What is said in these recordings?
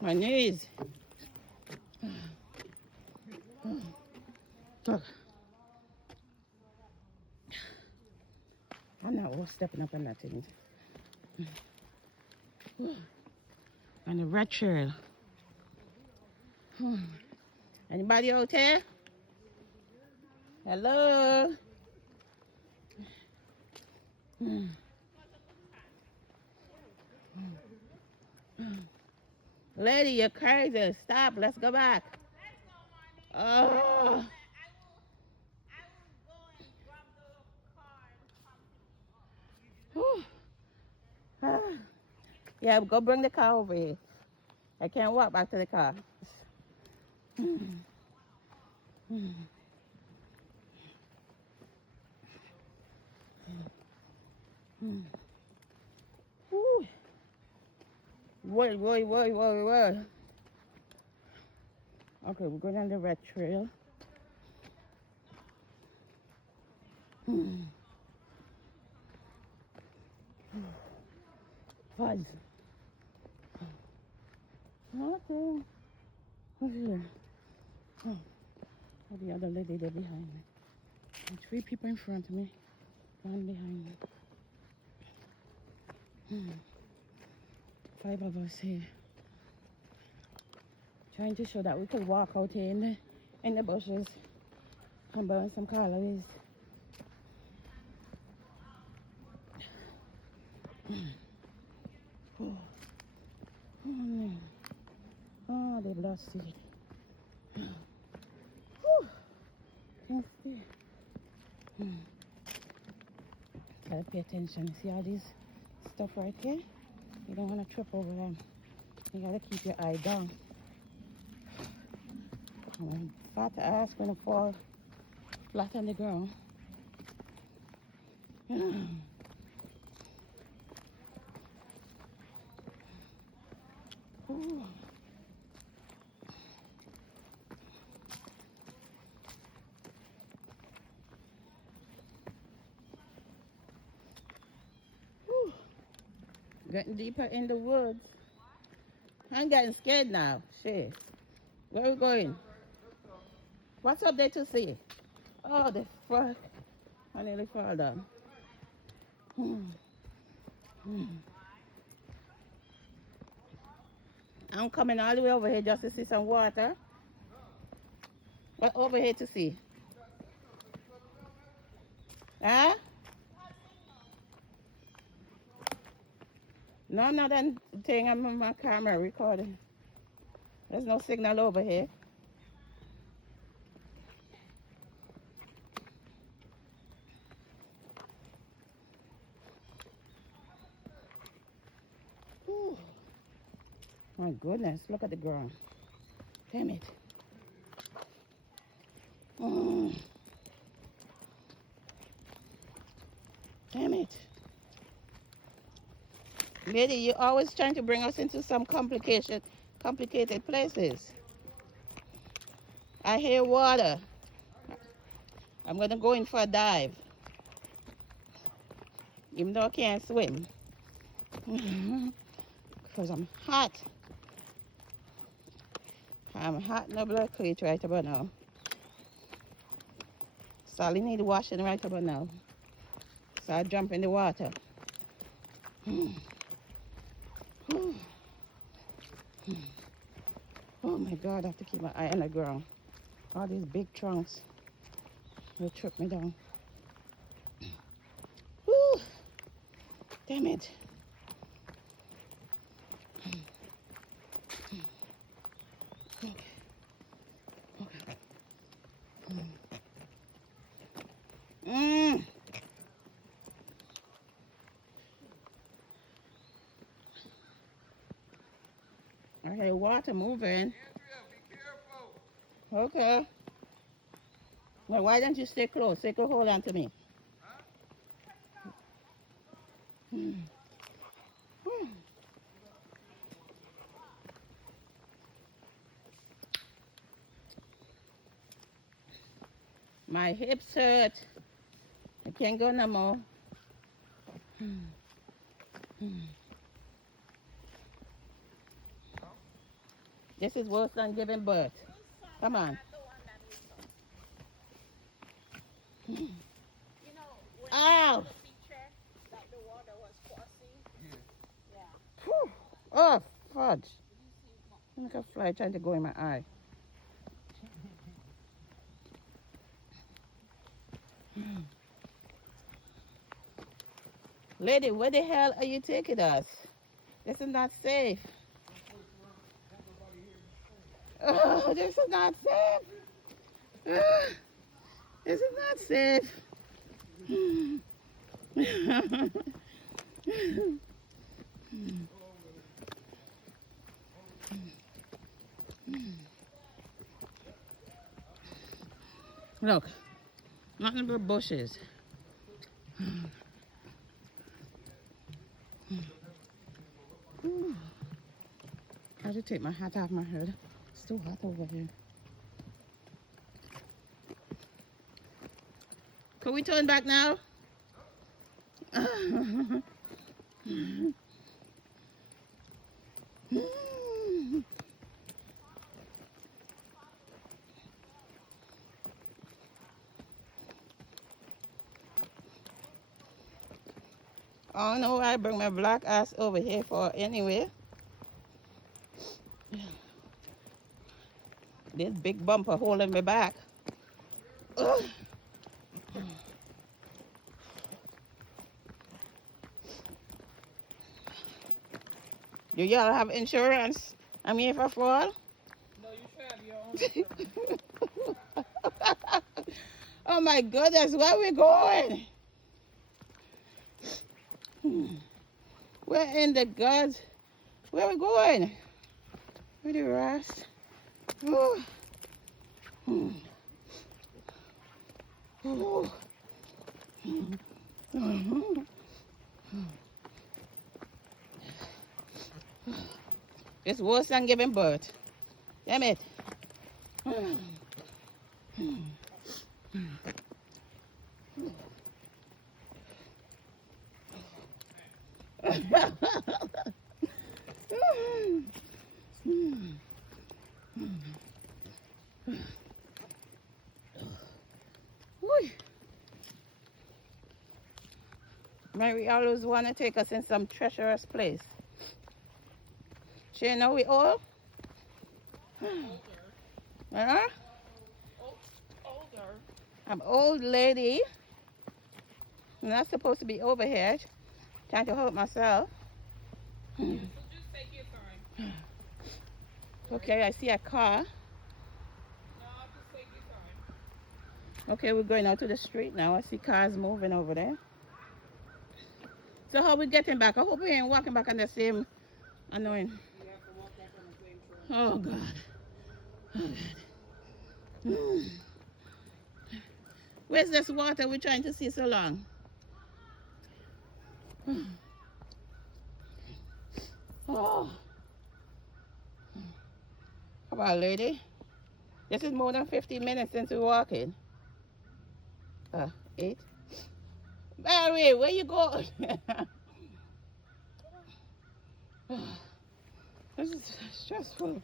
My knees. Look. I'm not stepping up on that thing. On the red trail. Anybody out here? Hello? Lady, you're crazy. Stop. Let's go back. Oh. Yeah, go bring the car over here. I can't walk back to the car. Whoa. Okay, we're going on the red trail. Fuzz. Okay. Who's here? Oh, the other lady there behind me. And 3 people in front of me. 1 behind me. 5 of us here. Trying to show that we could walk out here in the bushes and burn some calories. Oh, they've lost it. Can't stay. Gotta pay attention. See all these stuff right here? You don't want to trip over them. You gotta keep your eye down. My fat ass gonna fall flat on the ground. Ooh. Ooh. Getting deeper in the woods. I'm getting scared now. Shit. Where are we going? What's up there to see? Oh, the fuck. I nearly fall down. I'm coming all the way over here just to see some water. What over here to see? Huh? No, not that thing. I'm on my camera recording. There's no signal over here. Ooh. My goodness, look at the ground. Damn it. Damn it. Lady, you're always trying to bring us into some complicated places. I hear water. I'm gonna go in for a dive. Even though I can't swim. Because I'm hot. I'm hot in the blood cleat right about now. Sally need washing right about now. So I jump in the water. Oh my God, I have to keep my eye on the ground. All these big trunks will trip me down. Woo! Damn it. Okay, water moving. Andrea, be careful. Okay. Well, why don't you stay close? Stay close, hold on to me. My hips hurt. I can't go no more. This is worse than giving birth. Come on. Ow! Whew. Oh, fudge. Look at a fly trying to go in my eye. Lady, where the hell are you taking us? This is not safe. Oh, this is not safe. This is not safe. Look, nothing but bushes. I should take my hat off my head. It's too hot over here. Can we turn back now? I don't know why I bring my black ass over here for anyway. This big bumper holding me back. Ugh. Do y'all have insurance? I'm here for fall? No, you should have your own insurance. Oh my goodness, where we going? Where in the gods? Where we going? Where the rest? Oh. Oh. It's worse than giving birth. Damn it. Mary always want to take us in some treacherous place. She know we all? Huh? Older. I'm old lady. I'm not supposed to be over here trying to help myself. So just take your time. Okay, I see a car. No, just take your time. Okay, we're going out to the street now. I see cars moving over there. So how we getting back? I hope we ain't walking back on the same annoying. You have to walk back on the same trail. Oh God. Oh God. Where's this water we're trying to see so long? Oh. Come on, lady. This is more than 15 minutes since we're walking. 8. Barry, where you going? This is stressful.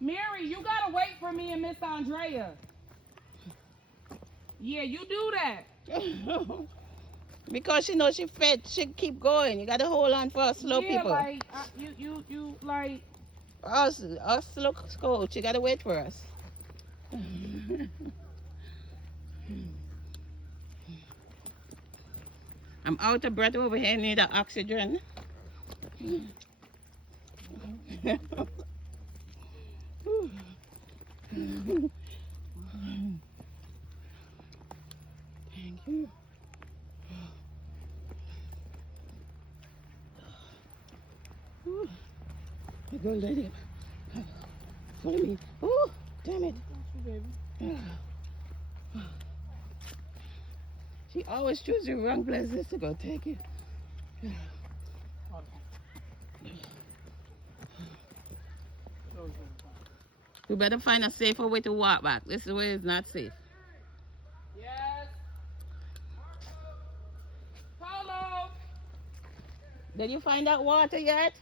Mary, you gotta wait for me and Miss Andrea. Yeah, you do that. Because she knows she fed, she keep going. You gotta hold on for us slow people. Like you like. Us slow coach. You gotta wait for us. I'm out of breath over here. Need the oxygen. Thank you. You go, lady. Follow me. Oh, damn it. She always chooses the wrong places to go. Take it. We better find a safer way to walk back. This way is not safe. Yes. Polo. Did you find that water yet?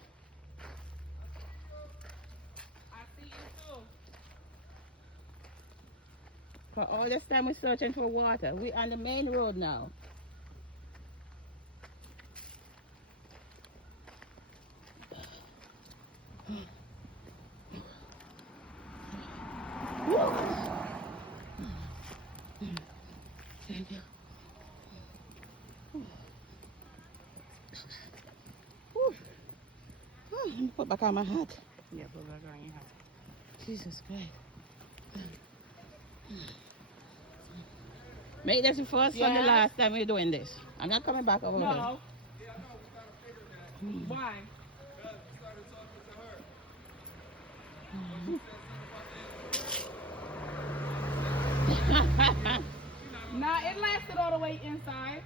I see you too. For all this time we're searching for water. We're on the main road now. Thank you. Whew. Let me put back on my hat. Yeah, put it back on your hat. Jesus Christ. Make this the first one the Yes. last time we're doing this. I'm not coming back over here. No. Why? Nah, it lasted all the way inside.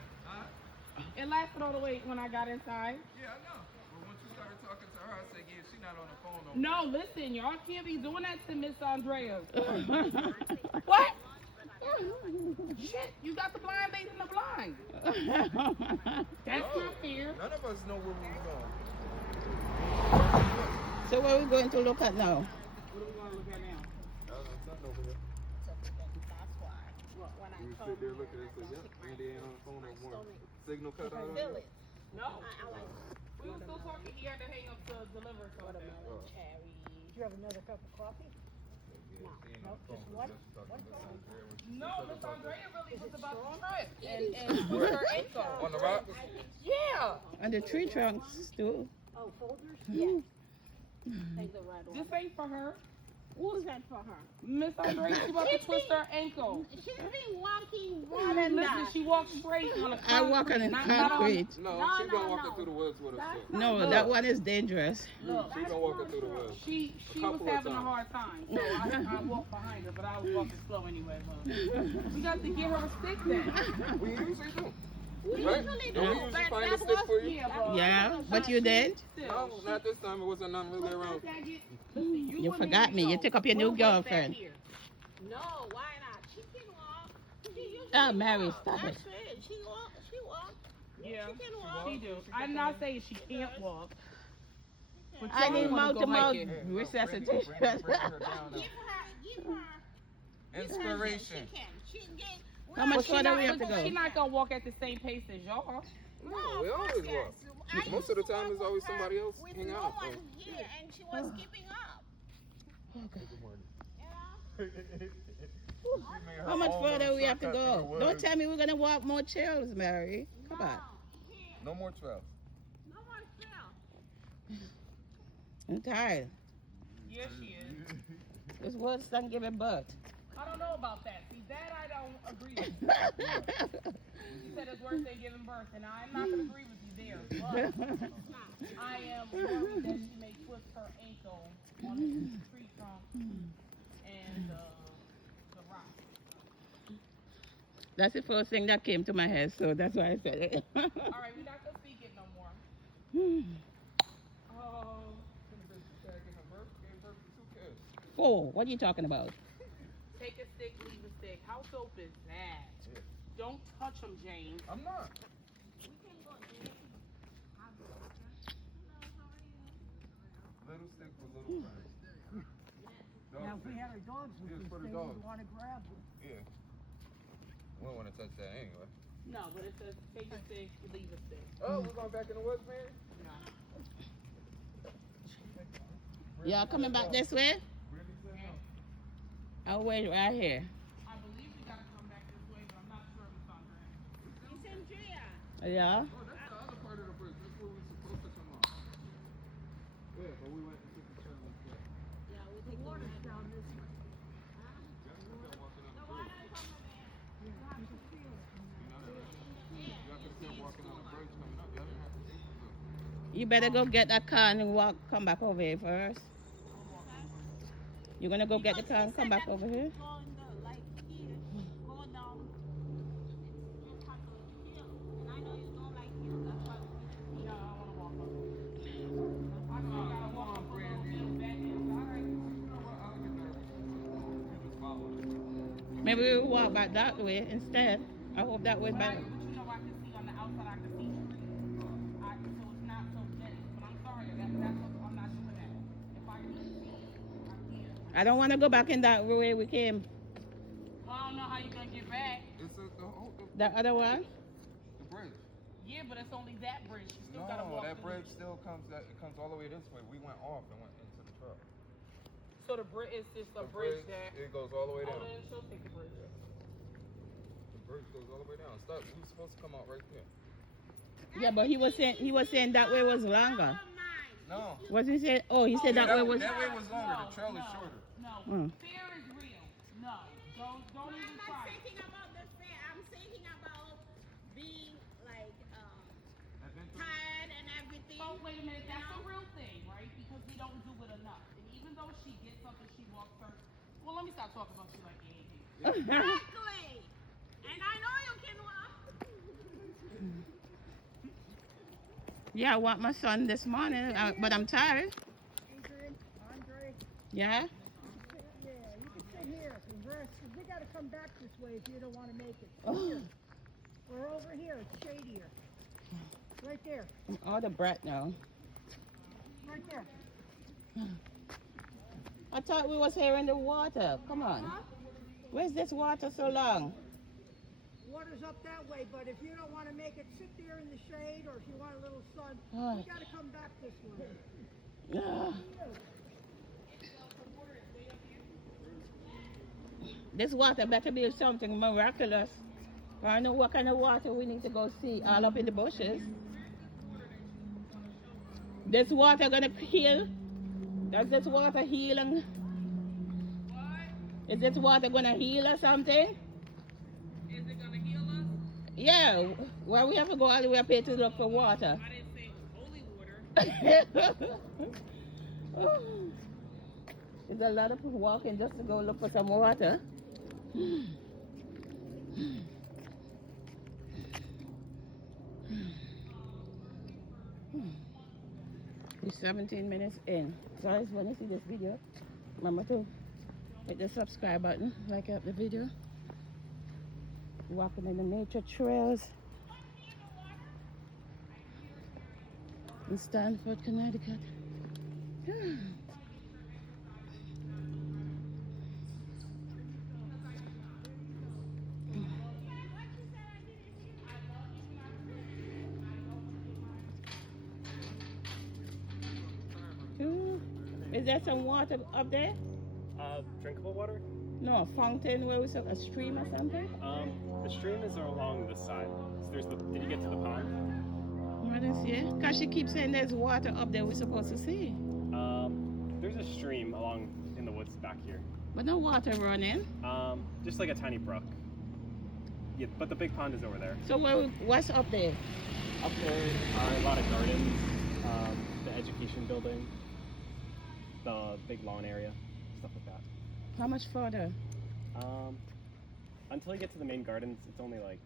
It lasted all the way when I got inside. Yeah, I know. But once you started talking to her, I said, yeah, she's not on the phone no more. No, listen, y'all can't be doing that to Miss Andrea. What? Shit, you got the blind leading the blind. That's No, not fair. None of us know where we were going. So what are we going to look at now? What are we going to look at now? Something over here. When I We told sit there her looking and I say, go yep, stick my Andy ain't on the phone no my more. stomach Signal cut out on you? village. No. I like We were still talking. He had to hang up to deliver something. watermelon, cherry. Do you have another cup of coffee? Yeah, she ain't No, on the phone. just one? Just talking One to phone. Andrea when she No, said Miss about Andrea really was about to strong? trip and Where? twist her ankle. On the rock? Yeah. And the tree trunks too. Oh, folders? Yeah. Take the red This one. ain't for her. Who's that for her? Miss Andrea, she about to twist her ankle. She's been walking Listen, water she walked straight on a concrete. I walk on the not concrete. No, No, she been no, walking no. through the woods with us. That's Too. No, that one is dangerous. Look, She been walking through the woods. she was couple of having a times. hard time, so I walked behind her, but I was walking slow anyway. But we got to get her a stick then. We usually do. We Right? usually Don't we do, usually but find a that stick was for you? Yeah, but Yeah, but you did. still, No, not this time. It wasn't nothing really around. Listen, You and forgot me. You go. took up your new We'll wait back girlfriend. here. No, why not? She can walk. She usually Oh, Mary, walk. stop That's it. it. She walk. She walk. Yeah, She can walk. she do. I'm not saying she can't walk. But I y'all need wanna mouth go to mouth hiking. resuscitation. Bring her down now. Give her. Inspiration. She can. She can get. How much But she further not, we have to but go? she not gonna walk at the same pace as y'all. No, we always walk. Most of the time, there's always somebody else with hang no out. one here, and she was keeping up. How much further we have to go? Don't tell me we're gonna walk more trails, Mary. Come on. No more trails. No more trail. I'm tired. Yes, she is. This words don't give a butt. I don't know about that. See, that I don't agree with. She said it's worse than giving birth, and I'm not gonna agree with you there. But I am worried that she may twist her ankle on the tree trunk and the rock. That's the first thing that came to my head, so that's why I said it. All right, we're not gonna speak it no more. Oh, Four. What are you talking about? take a stick, leave a stick. How dope is that? Yeah. Don't touch them, James. I'm not. Little stick for little friends. Now, if we had our dogs with Yeah, us, for the they dogs. would want to grab them. Yeah. We don't want to touch that anyway. No, but it says take a stick, leave a stick. Oh, we're going back in the woods, man? No. Y'all coming back this way? I'll wait right here. I believe we gotta come back this way, but I'm not sure if it's on there. It's Andrea. Yeah? Oh, that's the other part of the bridge. That's where we're supposed to come on. Yeah, but we went and took a turn like that. Yeah, we The take water's down this way. Yeah, we kept walking on the bridge. You can feel it from You there. know that, right? Y'all could kept walking on the bridge coming up. Y'all didn't have to take it. You better go get that car and walk, come back over here first. You're gonna go get the car and come back over here? Go in the, like here, go down. It's like a hill, and I know you don't like hill. That's why we. No, I wanna walk up. I gotta walk up a little bit back inside. You know what? I'll get there. You just follow it. Maybe we'll walk back that way instead. I hope that way But better. you know, I can see on the outside, I can see trees. So it's not so I don't want to go back in that way we came. Well, I don't know how you gonna get back. It's The other one? the bridge. Yeah, but it's only that bridge. You still gotta No, walk that through bridge still comes. It comes all the way this way. We went off and went into the truck. So the bridge is just a The bridge that. it goes all the way Oh, down. then she'll take the bridge. The bridge goes all the way down. Stop. We were supposed to come out right there. Yeah, but he was saying that way was longer. No. Was he saying? Oh, he said that way was. That way was longer. The trail is No, shorter. No, Mm. fear is real. No, don't I'm even not try. thinking about the fair. I'm thinking about being like tired and everything. Oh, wait a minute, that's a real thing, right? Because we don't do it enough. And even though she gets up and she walks her, well, let me stop talking about you like you ain't here. Exactly. And I know you can walk. Yeah, I want my son this morning, but I'm tired. Adrian, Andre, Yeah. yeah, you can sit here and rest. 'Cause we gotta come back this way if you don't want to make it. Oh. Here. We're over here. It's shadier. Right there. I'm out of breath now. Right there. I thought we was here in the water. Come on. Where's this water so long? Water's up that way, but if you don't want to make it, sit there in the shade, or if you want a little sun, Ah. you gotta come back this way. Ah. This water better be something miraculous. I know what kind of water we need to go see all up in the bushes. This water gonna heal? Does this water heal? Is this water gonna heal or something? Is it gonna heal us? Yeah. Well, we have to go all the way up here to look for water. I didn't say it was holy water. There's a lot of people walking just to go look for some water. We're 17 minutes in. Guys, when you see this video, remember to hit the subscribe button, like up the video. Walking in the nature trails in Stamford, Connecticut. Is there some water up there? Drinkable water? No, a fountain where we saw a stream or something? The stream is along this side. So there's the. Did you get to the pond? I didn't see it. Because she keeps saying there's water up there we're supposed to see. There's a stream along in the woods back here. But no water running. Just like a tiny brook. Yeah, but the big pond is over there. So what's up there? Up there are a lot of gardens, the education building, the big lawn area, stuff like that. How much further? Until you get to the main gardens, it's only like,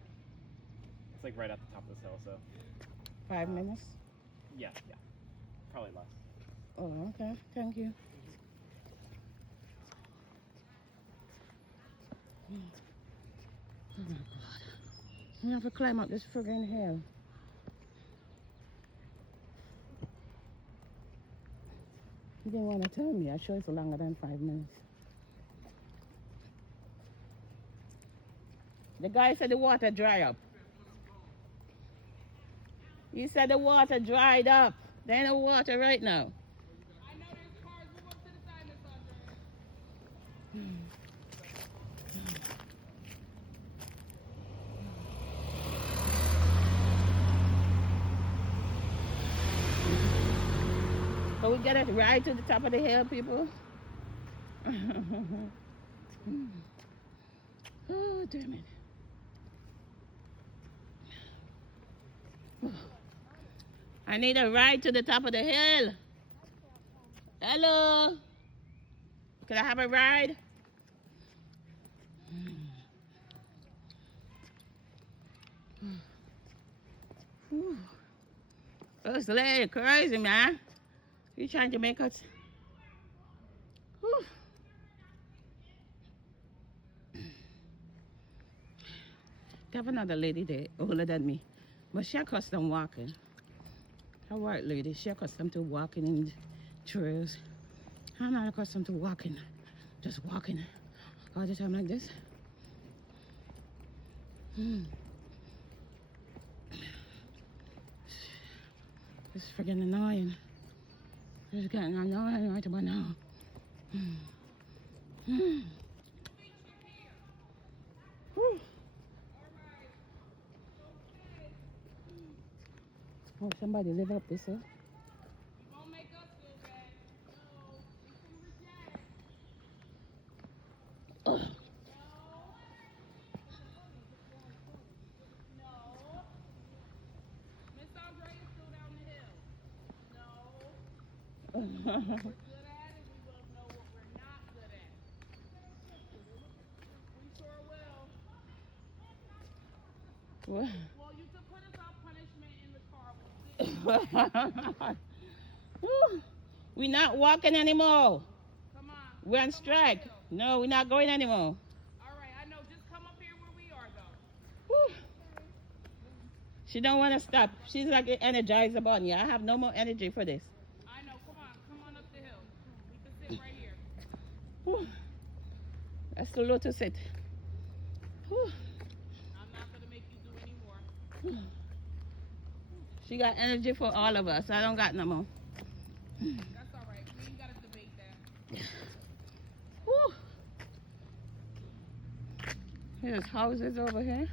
it's like right at the top of this hill, so. 5 minutes? Yeah, probably less. Oh, okay. Thank you. Oh my God. We have to climb up this friggin' hill. You didn't want to tell me. I'm sure it's longer than 5 minutes. The guy said the water dry up. He said the water dried up. There ain't no water right now. I know there's cars. Move up to the side, Miss Andrea. So we get it right to the top of the hill, people. Oh, damn it. I need a ride to the top of the hill. Hello. Can I have a ride? This lady crazy, man. You trying to make us? Whew. Got another lady there, older than me, but she accustomed walking. Her white lady, she accustomed to walking in trails. I'm not accustomed to walking Just walking all the time like this. It's freaking annoying. It's getting annoying right about now. Whew. Oh, somebody live up this, huh? You won't make us feel bad. No, we can reject. Ugh. No. Miss Andrea's still down the hill. No. We're good at it. We will know what we're not good at. We sure will. What? Well, you could put us off punishment in the car. We'll sit. Whew. We're not walking anymore. Come on. We're on Come strike. uphill. No, we're not going anymore. All right, I know. Just come up here where we are, though. Whew. She don't want to stop. She's like an energizer bunny. I have no more energy for this. I know. Come on up the hill. We can sit right here. Whew. That's too low to sit. Whew. I'm not gonna make you do any more. She got energy for all of us. I don't got no more. That's all right. We ain't gotta debate that. Whew. Here's houses over here.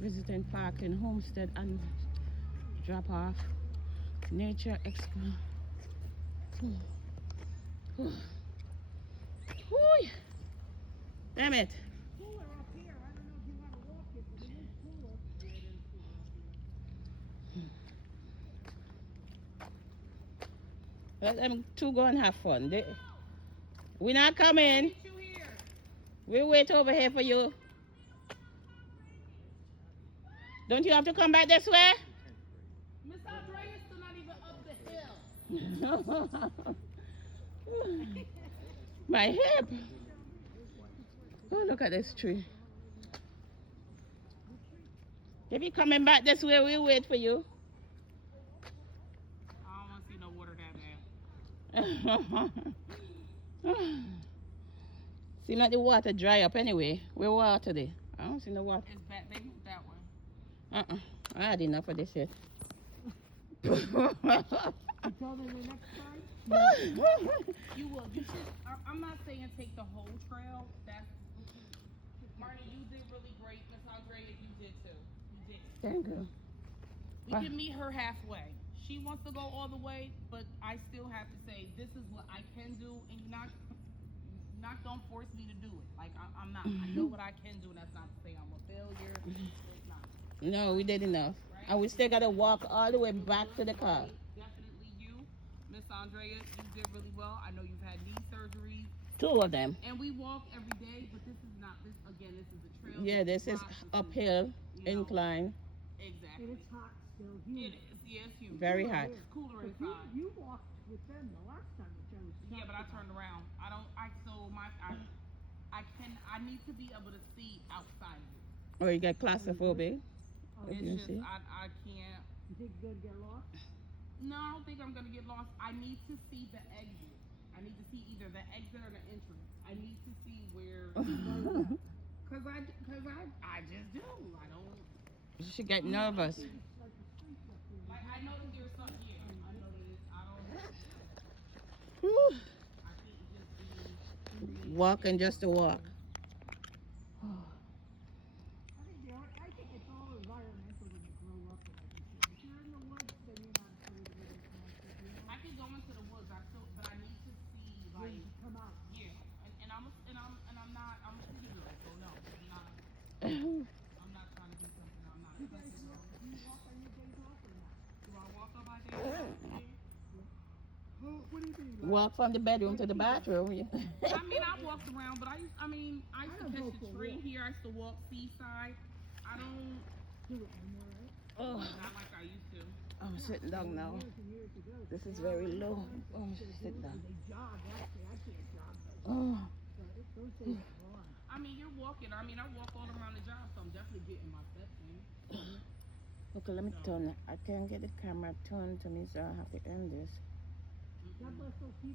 Visiting park in Homestead and drop off. Nature expo. Damn it. Cooler up here. I don't know if you want to walk it, but it is cooler. Let them two go and have fun. We're not coming. Get you here. We'll wait over here for you. Don't you have to come back this way? Miss Andrea's still not even up the hill. My hip. Oh, look at this tree. If you're coming back this way, we'll wait for you. I don't want to see no water that bad. Seems like the water dry up anyway. Where water there? I don't see no water. It's bad. They moved that way. I had enough of this shit. You told her the next time? You will. You should. I'm not saying take the whole trail. That's Marty. You did really great. Miss Andrea, you did too. You did. Thank you. We can meet her halfway. She wants to go all the way, but I still have to say this is what I can do, and you're not gonna force me to do it. Like I'm not. I know what I can do, and that's not to say I'm a failure. It's not. No, we did enough. Right? And we still gotta walk all the way back to the car. Definitely you, Miss Andrea. You did really well. I know you've had knee surgery, Two of them. and we walk every day, but this is not. This again. This is a trail. Yeah, this is rock, uphill, you know, incline. Exactly. And it's hot still. It is. Yes, you. Very hot. It's cooler But inside. you walked with them the last time, which I was Yeah, but I shocked turned around. I don't. I need to be able to see outside of it. Or you get claustrophobic. about. If It's you just see. I can't. You think you're gonna get lost? No, I don't think I'm gonna get lost. I need to see the exit. I need to see either the exit or the entrance. I need to see where. Cause I just do. I don't. She get nervous. Like I know that there's something here. I know that it's. I don't. Whew. I can't just be. Walking just to walk. I think it's all environmental when you grow up and everything. If you're in the woods, then you're not afraid of it as much. If you're I not, can go into the woods. But I need to see when like. you come out. Yeah, and I'm not. I'm a city girl, so no, I'm not trying to do something I'm not. You guys walk, do you walk on your days off or not? Do I walk up my day? What do you mean? Walk from the bedroom to the bathroom. I mean, I walked around, but I used to don't go catch for the a train walk. here. I used to walk seaside. I don't, Do it anymore, right? Oh, not like I used to. I'm sitting down now. Years and years ago. This is very low. Oh, sit down. They jog, actually. I can't jog. Oh, Those days are gone. I mean, you're walking. I mean, I walk all around the job, so I'm definitely getting my steps in. okay, let me turn. I can't get the camera turned to me, so I have to end this. God bless those people.